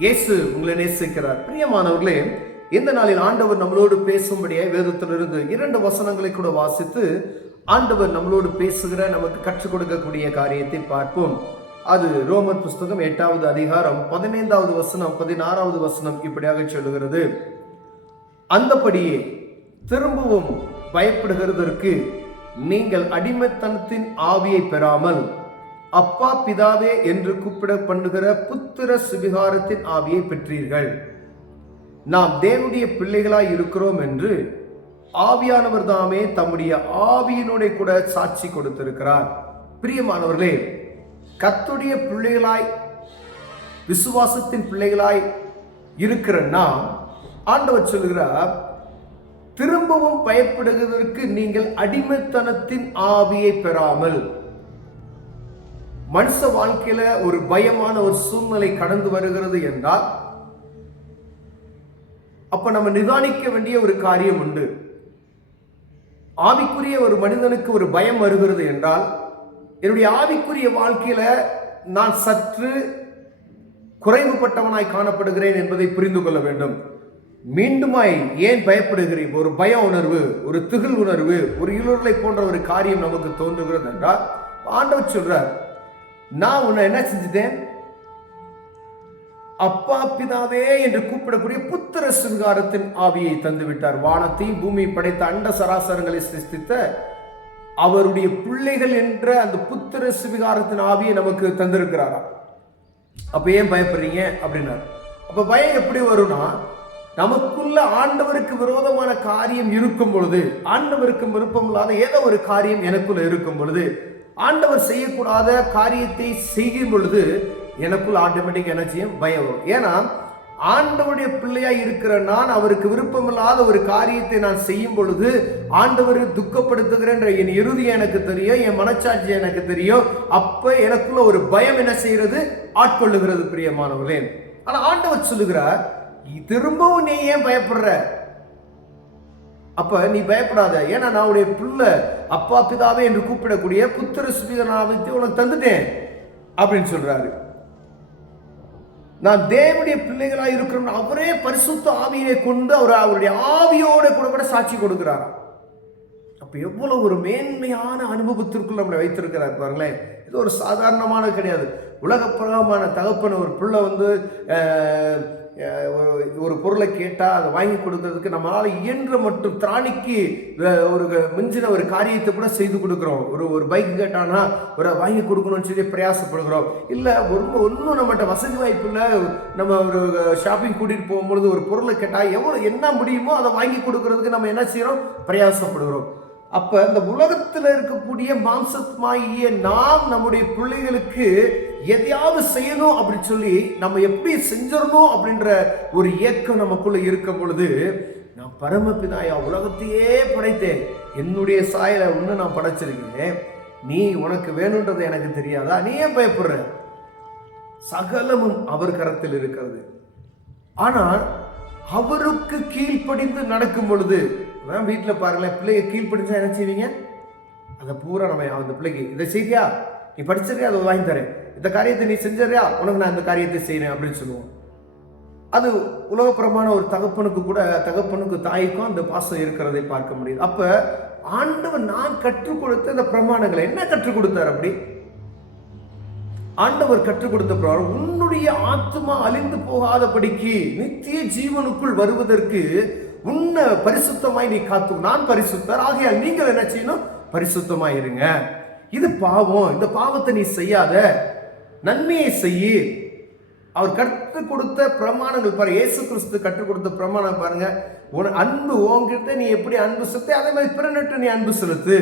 இயேசு உங்களை நேசிக்கிறார். பிரியமானவர்களே, இந்த நாளில் ஆண்டவர் நம்மளோடு பேசும்படியாய் வேதத்திலிருந்து 2 வசனங்களை கூட வாசித்து ஆண்டவர் நம்மளோடு பேசுகிற, நமக்கு கற்றுக் கொடுக்கக்கூடிய காரியத்தை பார்ப்போம். அது ரோமர் புஸ்தகம் 8வது அதிகாரம் 15வது வசனம் 16வது வசனம் இப்படியாக சொல்லுகிறது. அந்தபடியே திரும்பவும் பயப்படுகிறதற்கு நீங்கள் அடிமைத்தனத்தின் ஆவியை பெறாமல் அப்பா பிதாவே என்று கூப்பிட பண்ணுகிற புத்திர சுவிகாரத்தின் ஆவியை பெற்றீர்கள். நாம் தேவனுடைய பிள்ளைகளாய் இருக்கிறோம் என்று ஆவியானவர் தாமே தம்முடைய ஆவியினோட கூட சாட்சி கொடுத்திருக்கிறார். பிரியமானவர்களே, கர்த்தருடைய பிள்ளைகளாய், விசுவாசத்தின் பிள்ளைகளாய் இருக்கிற நாம், ஆண்டவர் சொல்கிறார், திரும்பவும் பயப்படுவதற்கு நீங்கள் அடிமைத்தனத்தின் ஆவியை பெறாமல். மனுஷ வாழ்க்கையில ஒரு பயமான ஒரு சூழ்நிலை கடந்து வருகிறது என்றால் அப்ப நம்ம நிதானிக்க வேண்டிய ஒரு காரியம் உண்டு. ஆவிக்குரிய ஒரு மனிதனுக்கு ஒரு பயம் வருகிறது என்றால், என்னுடைய ஆவிக்குரிய வாழ்க்கையில நான் சற்று குறைவுபட்டவனாய் காணப்படுகிறேன் என்பதை புரிந்து கொள்ள வேண்டும். மீண்டுமாய் ஏன் பயப்படுகிறீர்கள்? ஒரு பய உணர்வு, ஒரு திகில் உணர்வு, ஒரு இருளை போன்ற ஒரு காரியம் நமக்கு தோன்றுகிறது என்றால், ஆண்டவர் சொல்றார், நான் உன்னை என்ன செஞ்சுட்டேன்? அப்பா பிதாவே என்று கூப்பிடக்கூடிய புத்திர சுவிகாரத்தின் ஆவியை தந்து விட்டார். வானத்தையும் பூமியை படைத்த அண்ட சராசரங்களை சிருஷ்டித்த அவருடைய பிள்ளைகள் என்ற அந்த புத்திர சுவிகாரத்தின் ஆவியை நமக்கு தந்திருக்கிறாரா? அப்ப ஏன் பயப்படுறீங்க அப்படின்னாரு. அப்ப பயம் எப்படி வரும்னா, நமக்குள்ள ஆண்டவருக்கு விரோதமான காரியம் இருக்கும் பொழுது, ஆண்டவருக்கு விருப்பம் இல்லாத ஏதோ ஒரு காரியம் எனக்குள்ள இருக்கும் பொழுது, ஆண்டவர் செய்யக்கூடாத காரியத்தை செய்யும் பொழுது எனக்குள் ஆட்டோமேட்டிக் என்ன செய்யும்? பயம் வரும். ஏன்னா ஆண்டவருடைய பிள்ளையாய் இருக்கிற நான் அவருக்கு விருப்பமில்லாத ஒரு காரியத்தை நான் செய்யும் பொழுது ஆண்டவர் துக்கப்படுத்துகிறேன் என் இறுதி எனக்கு தெரியும், என் மனச்சாட்சி எனக்கு தெரியும். அப்ப எனக்குள்ள ஒரு பயம் என்ன செய்யறது? ஆட்கொள்ளுகிறது. பிரியமானவர்களே, ஆனா ஆண்டவர் சொல்லுகிறார், திரும்பவும் நீ ஏன் பயப்படுற? அப்ப நீ பயப்படாத, ஏன்னா நான் உடைய பிள்ளை, அப்பா பிதாவே என்று கூப்பிடக்கூடிய புத்திர சுவிகாரத்தை உனக்கு தந்துட்டேன் அப்படின்னு சொல்றாரு. நான் தேவனுடைய பிள்ளைகளாக இருக்கிறோம். அவரே பரிசுத்த ஆவியை கொண்டு அவருடைய ஆவியோட கூட சாட்சி கொடுக்கிறார். அப்ப எவ்வளவு ஒரு மேன்மையான அனுபவத்திற்குள் நம்மளை வைத்திருக்கிறார் பாருங்களேன். இது ஒரு சாதாரணமான கிடையாது. உலக பிரகமான தகப்பன் ஒரு பிள்ளை ஒரு பொருளை கேட்டால் அதை வாங்கி கொடுக்கறதுக்கு நம்மளால இயன்ற மட்டும் திராணிக்கு ஒரு மிஞ்சின ஒரு காரியத்தை கூட செய்து கொடுக்குறோம். ஒரு பைக் கேட்டானா ஒரு வாங்கி கொடுக்கணும்னு சொல்லி பிரயாசப்படுகிறோம். இல்லை ஒன்றும் நம்மகிட்ட வசதி வாய்ப்பு இல்லை, நம்ம ஒரு ஷாப்பிங் கூட்டிகிட்டு போகும்பொழுது ஒரு பொருளை கேட்டால் என்ன முடியுமோ அதை வாங்கி கொடுக்கறதுக்கு நம்ம என்ன செய்கிறோம்? பிரயாசப்படுகிறோம். அப்ப இந்த உலகத்தில் இருக்கக்கூடிய மாம்சமாகிய நாம் நம்முடைய பிள்ளைகளுக்கு எதையாவது செய்யணும் அப்படின்னு சொல்லி நம்ம எப்படி செஞ்சிடணும் அப்படின்ற ஒரு ஏக்கம் நமக்குள்ள இருக்கும் பொழுது, நான் பரமபிதாயா உலகத்தையே படைத்தேன், என்னுடைய சாயலை ஒன்று நான் படைச்சிருக்கேன், நீ உனக்கு வேணுன்றது எனக்கு தெரியாதா? நீ ஏன் பயப்படுற? சகலமும் அவர் கரத்தில் இருக்கிறது. ஆனால் அவருக்கு கீழ்ப்படிந்து நடக்கும் பொழுது, வீட்டில் பாருங்களேன், பிள்ளைய கீழ்ப்படிச்சா என்ன செய்வீங்க? அதை பூரா நம்ம அந்த பிள்ளைக்கு இதை செய்தியா, நீ படிச்சிருக்கியா, அதை வாங்கி தரேன், இந்த காரியத்தை நீ செஞ்சியா, உனக்கு நான் இந்த காரியத்தை செய்யறேன் அப்படின்னு சொல்லுவோம். அது உலகப்புறமான ஒரு தகப்பனுக்கு தாய்க்கும் அந்த பாசம் இருக்கிறதை பார்க்க முடியுது. அப்ப ஆண்டவர் நான் கற்றுக் கொடுத்த இந்த பிரமாணங்களை என்ன கற்றுக் கொடுத்தார்? அப்படி ஆண்டவர் கற்றுக் கொடுத்த பிரமாணம், உன்னுடைய ஆத்மா அழிந்து போகாதபடிக்கு நித்திய ஜீவனுக்குள் வருவதற்கு உன்னை பரிசுத்தமாய் நீ காத்து. நான் பரிசுத்தர், ஆகையால் நீங்கள் என்ன செய்யணும்? பரிசுத்தமாய் இருங்க. இது பாவம், இந்த பாவத்தை நீ செய்யாத, நன்மையை செய்யி. அவர் கற்றுக் கொடுத்த பிரமாணங்கள் பாரு, இயேசு கிறிஸ்து கற்றுக் கொடுத்த பிரமாணம் பாருங்க. அன்பு உன்கிட்ட நீ எப்படி அன்பு செலுத்த, அதே மாதிரி பிறனிட்டு நீ அன்பு செலுத்து.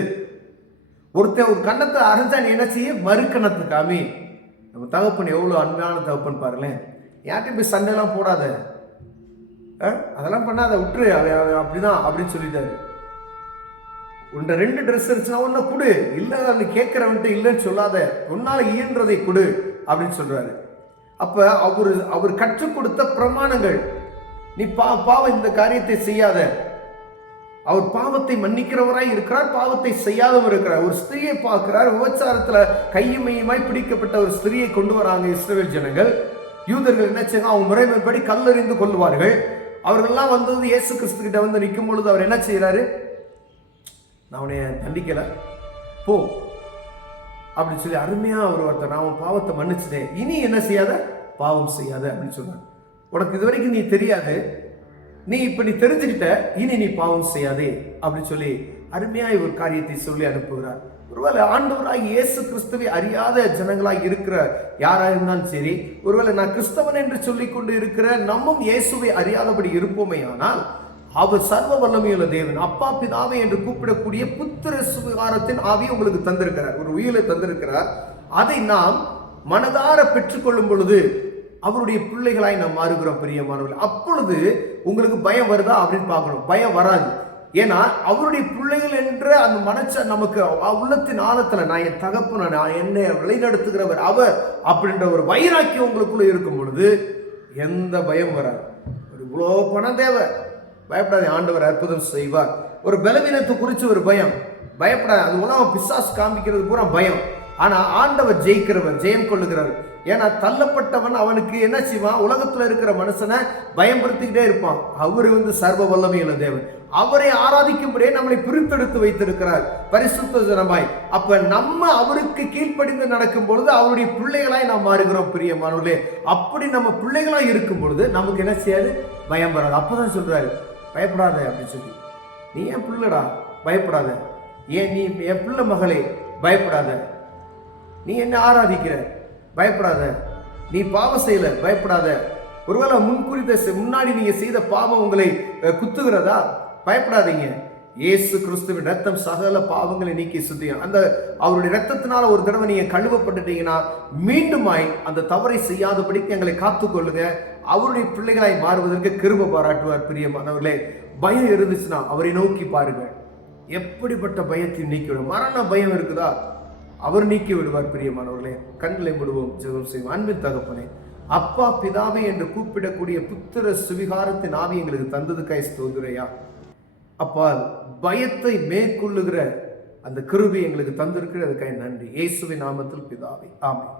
ஒருத்தன் ஒரு கண்ணத்தை அரைஞ்சா நீ என்ன செய்ய? மறுக்கணத்தை காமி. நம்ம தகப்பன் எவ்வளவு அன்பான தகப்பன் பாருங்களேன். யார்கிட்ட போய் சண்டைலாம் போடாத, அதெல்லாம் பண்ணாத, விட்டுரு, அப்படிதான் அப்படின்னு சொல்லிட்டாரு. உன்ட 2 ட்ரெஸ் இருந்துச்சுன்னா ஒன்ன கொடு, இல்லை அதை கேட்கிறவன்ட்டு இல்லைன்னு சொல்லாத, உன்னால இயன்றதை கொடு அப்படின்னு சொல்றாரு. அப்ப அவர் கற்றுக் கொடுத்த பிரமாணங்கள், நீ பாவம் இந்த காரியத்தை செய்யாத. அவர் பாவத்தை மன்னிக்கிறவராய் இருக்கிறார், பாவத்தை செய்யாதவர் இருக்கிறார். ஒரு ஸ்திரியை பார்க்கிறார், விபச்சாரத்துல கையுமையுமாய் பிடிக்கப்பட்ட ஒரு ஸ்திரியை கொண்டு வராங்க இஸ்ரவேல் ஜனங்கள். யூதர்கள் என்ன செய்வாங்க, அவங்க முறைமைப்படி கல்லெறிந்து கொள்வார்கள். அவர்கள்லாம் வந்தது இயேசு கிறிஸ்து கிட்ட வந்து நிற்கும் பொழுது அவர் என்ன செய்யறாரு, நான் உன்னை தண்டிக்கல போ அப்படின்னு சொல்லி அருமையா ஒரு வார்த்தை, நான் உன் பாவத்தை மன்னிச்சிட்டேன், இனி என்ன செய்யாத, பாவம் செய்யாத அப்படின்னு சொன்னார். உனக்கு இதுவரைக்கும் நீ தெரியாது, நீ இப்ப நீ தெரிஞ்சுக்கிட்ட, இனி நீ பாவம் செய்யாதே அப்படின்னு சொல்லி அருமையாய் ஒரு காரியத்தை சொல்லி அனுப்புகிறார். ஒருவேளை ஆண்டவராய் இயேசு கிறிஸ்துவை அறியாத ஜனங்களாய் இருக்கிற யாரா இருந்தாலும் சரி, ஒருவேளை நான் கிறிஸ்தவன் என்று சொல்லிக் கொண்டு இருக்கிற நம்மும் இயேசுவை அறியாதபடி இருப்போமே, ஆனால் அவர் சர்வ வல்லமையுள்ள தேவன், அப்பா பிதாவை என்று கூப்பிடக்கூடிய புத்திர சுவிகாரத்தின் ஆவியை உங்களுக்கு தந்திருக்கிறார், ஒரு உயிரை தந்திருக்கிறார். அதை நாம் மனதார பெற்றுக்கொள்ளும் பொழுது அவருடைய பிள்ளைகளாய் நாம் மாறுகிறோம் பிரியமானவர்கள். அப்பொழுது உங்களுக்கு பயம் வருதா அப்படின்னு பார்க்கணும். பயம் வராது. ஏன்னா அவருடைய பிள்ளைகள் என்ற அந்த மனச்ச நமக்கு உள்ளத்தின் ஆழத்துல, நான் என் தகப்பன, நான் என்னை வழிநடத்துகிறவர் அவர் அப்படின்ற ஒரு வைராக்கியம் உங்களுக்குள்ள இருக்கும் பொழுது எந்த பயம் வராது. ஒரு இவ்வளோ பணம் தேவை, பயப்படாது, ஆண்டவர் அற்புதம் செய்வார். ஒரு பலவீனத்தை குறித்து ஒரு பயம், பயப்படாது, அது உலகம் பிசாசு காமிக்கிறது பூரா பயம். ஆனா ஆண்டவர் ஜெயிக்கிறவர், ஜெயம் கொள்ளுகிறவர். ஏன்னா தள்ளப்பட்டவன் அவனுக்கு என்ன செய்வான், உலகத்துல இருக்கிற மனுஷனை பயன்படுத்திக்கிட்டே இருப்பான். அவரு சர்வ வல்லமையுள்ள தேவன், அவரை ஆராதிக்கும்படியே நம்மளை பிரித்தெடுத்து வைத்திருக்கிறார் பரிசுத்த ஜனமாய். அப்ப நம்ம அவருக்கு கீழ்ப்படிந்து நடக்கும் பொழுது அவருடைய பிள்ளைகளாய் நாம் மாறுகிறோம் பிரியமானவர்களே. அப்படி நம்ம பிள்ளைகளாய் இருக்கும் பொழுது நமக்கு என்ன செய்யாது, பயம் வராது. அப்பதான் சொல்றாரு, பயப்படாத அப்படின்னு சொல்லி. நீ என் பிள்ளைடா, பயப்படாத. ஏன் நீ என் பிள்ளை மகளே, பயப்படாத. நீ என்ன ஆராதிக்கிற, பயப்படாத. நீ பாவம் செய்யல, பயப்படாத. ஒருவேளை முன்னாடி நீங்க செய்த பாவம் உங்களை குத்துகிறதா, பயப்படாதீங்க. இயேசு கிறிஸ்துவின் ரத்தம் சகல பாவங்களை நீக்கி சுத்தியும். அந்த அவருடைய ரத்தத்தினால ஒரு தடவை நீங்க கழுவப்பட்டுட்டீங்கன்னா மீண்டுமாய் அந்த தவறை செய்யாதபடிக்கு எங்களை காத்துக்கொள்ளுங்க. அவருடைய பிள்ளைகளாய் மாறுவதற்கு கிருபை பாராட்டுவார் பிரியமானவர்களே. பயம் இருந்துச்சுன்னா அவரை நோக்கி பாருங்க, எப்படிப்பட்ட பயத்தையும் நீக்கிவிடும். மரண பயம் இருக்குதா, அவர் நீக்கி விடுவார் பிரியமானவர்களே. கண்களை விடுவோம், ஜெபம் செய்வோம். அன்பின் தகப்பனே, அப்பா பிதாவே என்று கூப்பிடக்கூடிய புத்திர சுவிகாரத்தின் ஆவி எங்களுக்கு தந்ததுக்காய் ஸ்தோத்திரையா. அப்பா, பயத்தை மேற்கொள்ளுகிற அந்த கிருபை எங்களுக்கு தந்திருக்கிறதுக்காய் நன்றி. இயேசுவின் நாமத்தில் பிதாவே, ஆமென்.